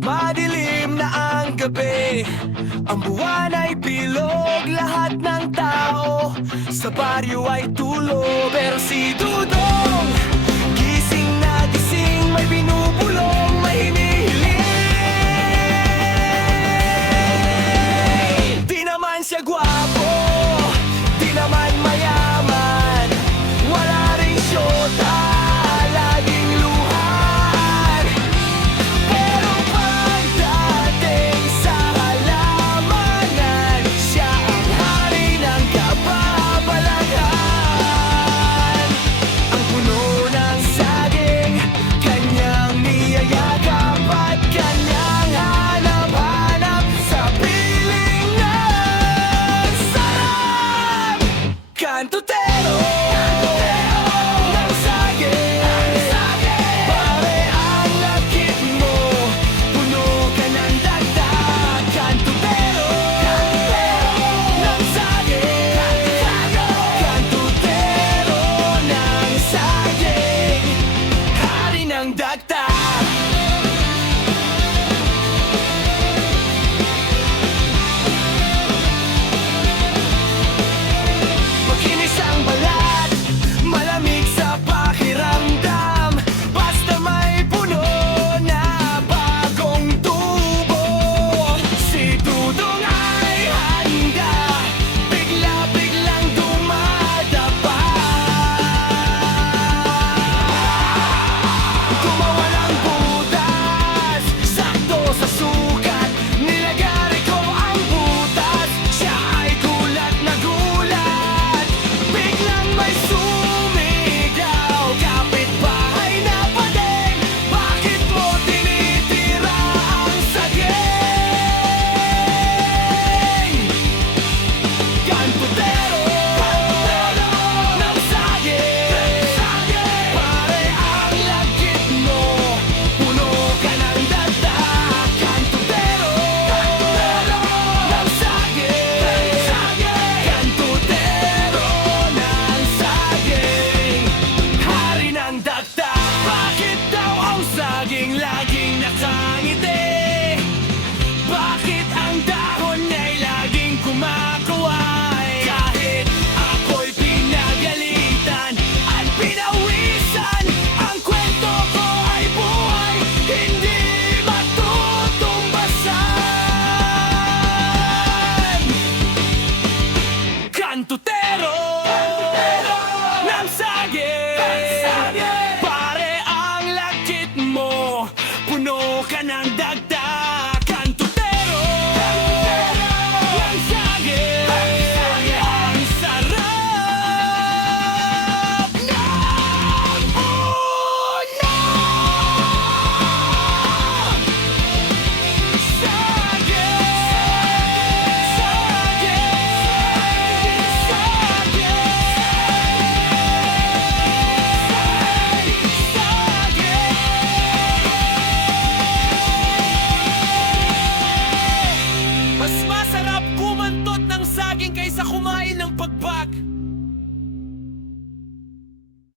Madilim na ang gabi Ang buwan ay bilog Lahat ng tao Sa baryo ay tulog Pero si Dulce Pantero ng saging Pare ang lakit mo Puno ka ng dagdag. Mas masarap bumantot ng saging kaysa kumain ng pagbag.